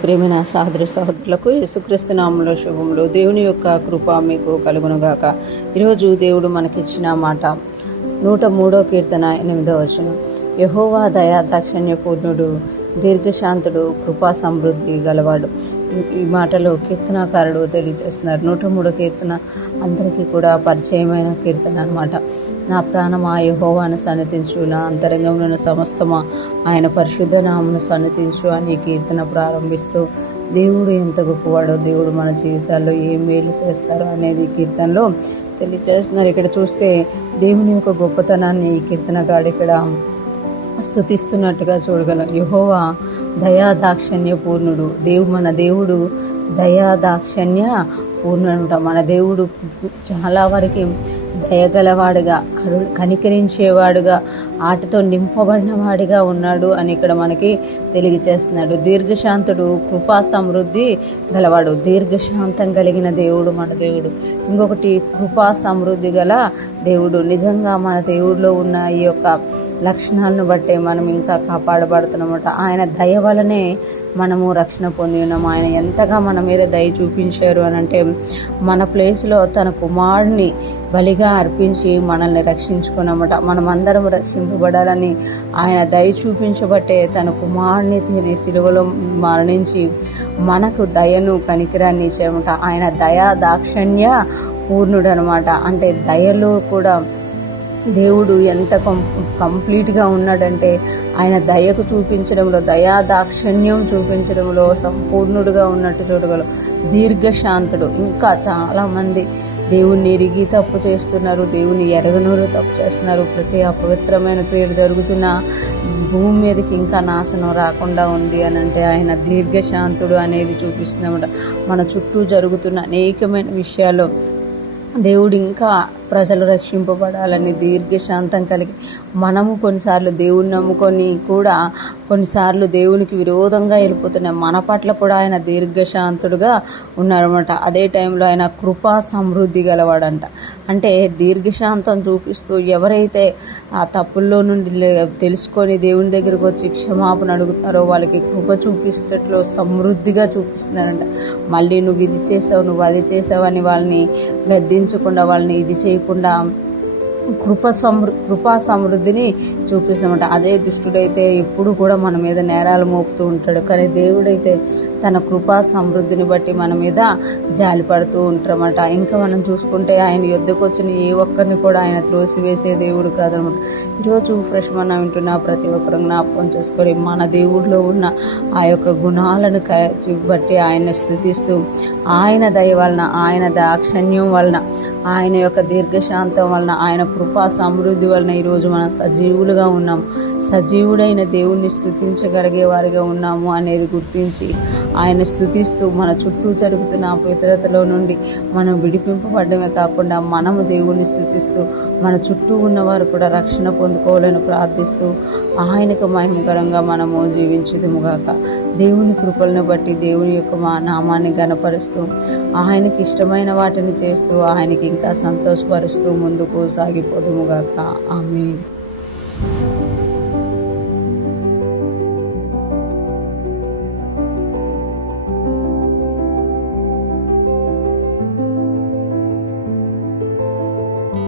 ప్రేమైన సహోదరి సహోదరులకు యేసుక్రీస్తు నామములో శుభములు. దేవుని యొక్క కృప మీకు కలుగునుగాక. ఈరోజు దేవుడు మనకిచ్చిన మాట 103వ కీర్తన 8వ వచనం. యెహోవా దయా దాక్షిణ్య పూర్ణుడు, దీర్ఘశాంతుడు, కృపా సమృద్ధి గలవాడు. ఈ మాటలో కీర్తనాకారుడు తెలియజేస్తున్నారు. 103వ కీర్తన అందరికీ కూడా పరిచయమైన కీర్తన అన్నమాట. నా ప్రాణమా యెహోవాను సన్నిధించు, నా అంతరంగంలో ఉన్న సమస్తమా ఆయన పరిశుద్ధ నామమును సన్నిధించు అని ఈ కీర్తన ప్రారంభిస్తూ దేవుడు ఎంత గొప్పవాడో, దేవుడు మన జీవితాల్లో ఏం మేలు చేస్తారో అనేది ఈ కీర్తనలో తెలియజేస్తున్నారు. ఇక్కడ చూస్తే దేవుని యొక్క గొప్పతనాన్ని ఈ కీర్తనగాడు ఇక్కడ స్తుతిస్తున్నట్టుగా చూడగలం. యెహోవా దయా దాక్షిణ్య పూర్ణుడు. మన దేవుడు దయా దాక్షిణ్య పూర్ణుడు. మన దేవుడు చాలా వరకు దయగలవాడుగా, కనికరించేవాడుగా, ఆటతో నింపబడిన వాడిగా ఉన్నాడు అని ఇక్కడ మనకి తెలియజేస్తున్నాడు. దీర్ఘశాంతుడు, కృపా సమృద్ధి గలవాడు. దీర్ఘశాంతం కలిగిన దేవుడు మన దేవుడు. ఇంకొకటి కృపా సమృద్ధి గల దేవుడు. నిజంగా మన దేవుడిలో ఉన్న ఈ యొక్క లక్షణాలను బట్టే మనం ఇంకా కాపాడబడుతున్నమాట. ఆయన దయ వలనే మనము రక్షణ పొంది ఉన్నాము. ఆయన ఎంతగా మన మీద దయ చూపించారు అని అంటే, మన ప్లేస్లో తన కుమారుని బలిగా అర్పించి మనల్ని రక్షించుకున్నమాట. మనమందరం రక్షింపబడాలని ఆయన దయ చూపించబట్టే తన కుమారుని సిలువలో మరణించి మనకు దయను, కనికరాన్ని ఇచ్చామట. ఆయన దయా దాక్షిణ్య పూర్ణుడు అనమాట. అంటే దయలో కూడా దేవుడు ఎంత కంప్లీట్గా ఉన్నాడంటే, ఆయన దయకు చూపించడంలో, దయా దాక్షిణ్యం చూపించడంలో సంపూర్ణుడుగా ఉన్నట్టు చూడగలం. దీర్ఘశాంతుడు. ఇంకా చాలామంది దేవుణ్ణి ఎరిగి తప్పు చేస్తున్నారు, దేవుని ఎరగనూరు తప్పు చేస్తున్నారు. ప్రతి అపవిత్రమైన క్రియలు జరుగుతున్న భూమి మీదకి ఇంకా నాశనం రాకుండా ఉంది అని అంటే ఆయన దీర్ఘశాంతుడు అనేది చూపిస్తున్నమాట. మన చుట్టూ జరుగుతున్న అనేకమైన విషయాల్లో దేవుడు ఇంకా ప్రజలు రక్షింపబడాలని దీర్ఘశాంతం కలిగి, మనము కొన్నిసార్లు దేవుని నమ్ముకొని కూడా కొన్నిసార్లు దేవునికి విరోధంగా వెళ్ళిపోతున్నాం. మన పట్ల కూడా ఆయన దీర్ఘశాంతుడుగా ఉన్నారన్నమాట. అదే టైంలో ఆయన కృపా సమృద్ధి గలవాడంట. అంటే దీర్ఘశాంతం చూపిస్తూ ఎవరైతే ఆ తప్పుల్లో నుండి తెలుసుకొని దేవుని దగ్గరకు వచ్చి క్షమాపణ అడుగుతున్నారో వాళ్ళకి కృప చూపిస్తట్లో సమృద్ధిగా చూపిస్తున్నారంట. మళ్ళీ నువ్వు ఇది చేసావు, నువ్వు అది చేసావు అని వాళ్ళని గద్దించకుండా, వాళ్ళని ఇది చేయకుండా కృపా సమృద్ధిని చూపిస్తామంట. అదే దుష్టుడైతే ఎప్పుడు కూడా మన మీద నేరాలు మోపుతూ ఉంటాడు. కానీ దేవుడైతే తన కృపా సమృద్ధిని బట్టి మన మీద జాలి పడుతూ ఉంటారన్నమాట. ఇంకా మనం చూసుకుంటే ఆయన యుద్ధకు వచ్చిన ఏ ఒక్కరిని కూడా ఆయన త్రోసివేసే దేవుడు కాదనమాట. ఈరోజు ఫ్రెష్ మనం వింటున్న ప్రతి ఒక్కరు జ్ఞాపకం చేసుకొని మన దేవుడిలో ఉన్న ఆ యొక్క గుణాలను బట్టి ఆయన్ని స్తుతిస్తూ, ఆయన దయ వలన, ఆయన దాక్షిణ్యం వలన, ఆయన యొక్క దీర్ఘశాంతం వలన, ఆయన కృపా సమృద్ధి వలన ఈరోజు మనం సజీవులుగా ఉన్నాము. సజీవుడైన దేవుణ్ణి స్తుతించగలిగే వారిగా ఉన్నాము అనేది గుర్తించి ఆయన స్తుతిస్తూ మన చుట్టూ జరుగుతున్న అపవిత్రతలో నుండి మనం విడిపింపబడమే కాకుండా మనము దేవుణ్ణి స్తుతిస్తూ మన చుట్టూ ఉన్నవారు కూడా రక్షణ పొందుకోవాలని ప్రార్థిస్తూ ఆయనకు మహిమకరంగా మనము జీవించుదుముగాక. దేవుని కృపలను బట్టి దేవుని యొక్క నామాన్ని ఘనపరుస్తూ ఆయనకి ఇష్టమైన వాటిని చేస్తూ ఆయనకి ఇంకా సంతోషపరుస్తూ ముందుకు సాగిపోదుముగాక. ఆమేన్.